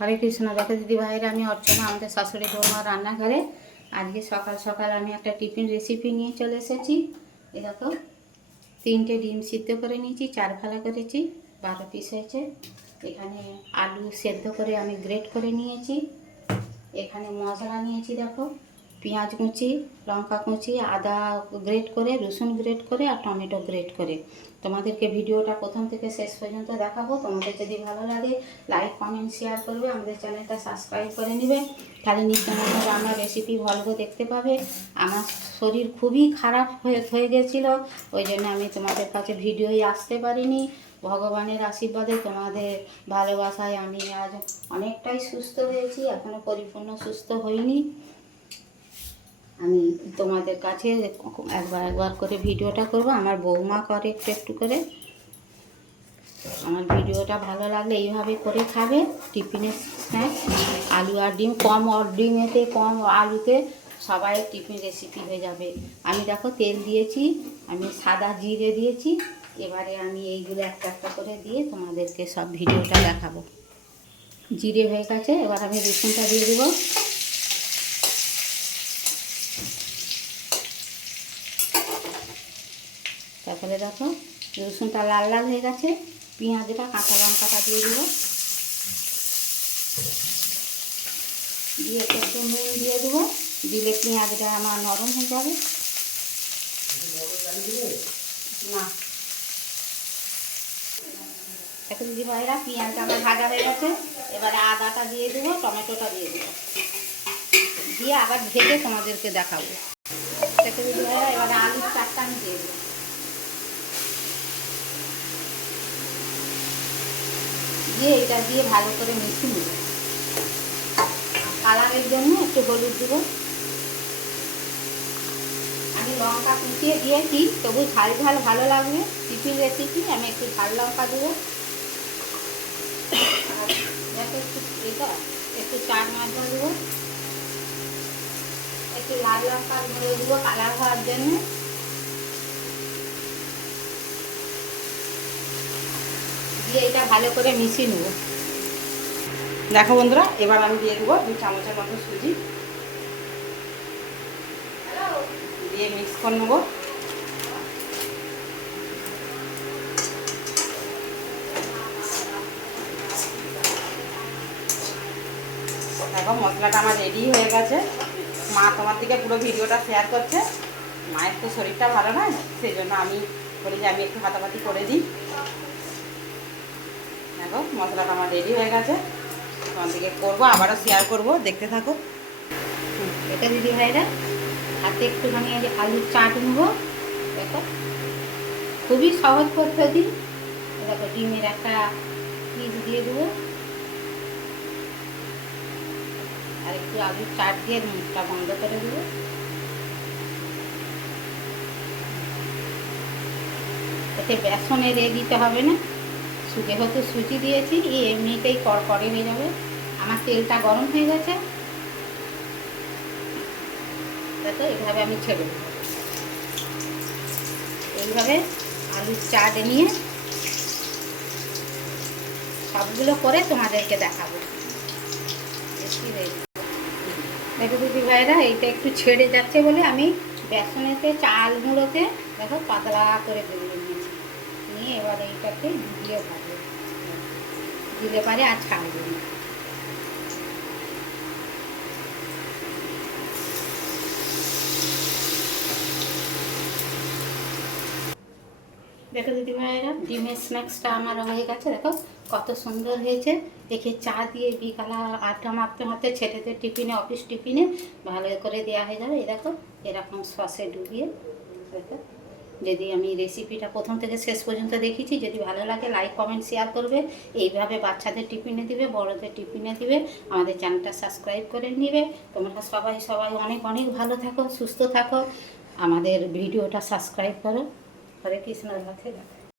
হরে কৃষ্ণ। দেখো দিদি ভাইরা, আমি অর্চনা, আমাদের শাশুড়ি বৌমা রান্নাঘরে। আজকে সকাল সকাল আমি একটা টিফিন রেসিপি নিয়ে চলে এসেছি। এই দেখো, 3টে ডিম সিদ্ধ করে নিয়েছি, 4 ফালা করেছি, 12 পিস হয়েছে। এখানে আলু সেদ্ধ করে আমি গ্রেট করে নিয়েছি। এখানে মশলা নিয়েছি, দেখো, পেঁয়াজ কুচি, লঙ্কা কুচি, আদা গ্রেট করে, রসুন গ্রেট করে আর টমেটো গ্রেট করে। তোমাদেরকে ভিডিওটা প্রথম থেকে শেষ পর্যন্ত দেখাবো। তোমাদের যদি ভালো লাগে লাইক কমেন্ট শেয়ার করবে, আমাদের চ্যানেলটা সাবস্ক্রাইব করে নেবে, তাহলে নিত্য নতুন রান্নার রেসিপি ভল্গ দেখতে পাবে। আমার শরীর খুবই খারাপ হয়ে গেছিলো, ওই জন্য আমি তোমাদের কাছে ভিডিওই আসতে পারিনি। ভগবানের আশীর্বাদে, তোমাদের ভালোবাসায় আমি আজ অনেকটাই সুস্থ হয়েছি। এখনও পরিপূর্ণ সুস্থ হইনি। আমি তোমাদের কাছে একবার করে ভিডিওটা করব। আমার বৌমা করে একটু করে। আমার ভিডিওটা ভালো লাগলে এইভাবে করে খাবে। টিফিনের স্ন্যাক্স, আলু আর ডিম, কম ডিমেতে কম আলুতে সবাই টিফিন রেসিপি হয়ে যাবে। আমি দেখো তেল দিয়েছি, আমি সাদা জিরে দিয়েছি। এবারে আমি এইগুলো একটা একটা করে দিয়ে তোমাদেরকে সব ভিডিওটা দেখাবো। জিরে হয়ে গেছে, এবার আমি রসুনটা দিয়ে দেবো। তারপরে দেখো রসুনটা লাল লাল হয়ে গেছে, পেঁয়াজটা, কাঁচা লঙ্কাটা দিয়ে দেবো। দিয়ে একটু নুন দিয়ে দেবো, দিলে পেঁয়াজটা আমার নরম হয়ে যাবে। না, দেখো দিদি ভাইরা, পেঁয়াজটা আমার ভাজা হয়ে গেছে। এবারে আদাটা দিয়ে দেবো, টমেটোটা দিয়ে দেবো, দিয়ে আবার ভেজে তোমাদেরকে দেখাবো। দেখো দিদি ভাইরা, এবারে আলুর চারটা আমি দিয়ে দেবো। দিয়ে এটা দিয়ে ভালো করে মিশিয়ে নেব। কালারের জন্য একটু হলুদ দেবো। আমি লঙ্কা কুচিয়ে দিয়েছি, তবু ঝাল ঝাল ভালো লাগবে টিফিন রেসিপি, আমি একটু ঝাল লঙ্কা দেবো। দেখো একটু চাট মশলা দেবো, একটু লাল লঙ্কা গুঁড়ো দেবো কালার হওয়ার জন্য। দিয়ে এটা ভালো করে মিশিয়ে নেব। দেখো বন্ধুরা, এবার আমি দিয়ে দেবো 2 চামচের মতো সুজি, দিয়ে মিক্স করে নেবো। দেখো মশলাটা আমার রেডি হয়ে গেছে। মা তোমার দিকে পুরো ভিডিওটা শেয়ার করছে। মায়ের তো শরীরটা ভালো নয়, সেই জন্য আমি বলি যে আমি একটু হাতাপাতি করে দিই। দেখো মশলাটা আমার রেডি হয়ে গেছে, তোমার দিকে করবো, আবারও শেয়ার করবো, দেখতে থাকো। এটা দিদি ভাইরা, হাতে একটুখানি আলুর চাট নেবো। দেখো খুবই সহজ পদ্ধতি। দেখো ডিমের একটা পিস দিয়ে দেবো, আর একটু আলুর চাট দিয়ে মুখটা বন্ধ করে দেবো। এতে বেসনের দিতে হবে না, যেহেতু সুজি দিয়েছি এমনিতেই কড়কড়ে হয়ে যাবে। আমার তেলটা গরম হয়ে গেছে, দেখো এইভাবে আমি ছেড়ে দেবো। এইভাবে আলুর চাট নিয়ে সবগুলো করে তোমাদেরকে দেখাবো। দেখো দিদি ভাইরা, এইটা একটু ছেড়ে যাচ্ছে বলে আমি বেসনেতে চাল গুঁড়োতে দেখো পাতলা করে গুঁড়িয়ে নিয়েছি। নিয়ে এবার এইটাকে দিয়ে ভাজবো, দিলে পারে আর ছাড়বে না। দেখো দিদি ভাইরা, ডিমের স্ন্যাক্সটা আমার হয়ে গেছে। দেখো কত সুন্দর হয়েছে, দেখে চা দিয়ে বিকালে আড্ডা মারতে মারতে ছেলেদের টিফিনে, অফিস টিফিনে ভালো করে দেওয়া হয়ে যাবে। এই দেখো এরকম সসে ডুবিয়ে। দেখো, যদি আমি রেসিপিটা প্রথম থেকে শেষ পর্যন্ত দেখিয়েছি, যদি ভালো লাগে লাইক কমেন্ট শেয়ার করবে। এইভাবে বাচ্চাদের টিফিনে দিবে, বড়দের টিফিনে দিবে। আমাদের চ্যানেলটা সাবস্ক্রাইব করে নেবে। তোমরা সবাই অনেক অনেক ভালো থাকো, সুস্থ থাকো। আমাদের ভিডিওটা সাবস্ক্রাইব করো। হরে কৃষ্ণ, রাধে রাধে।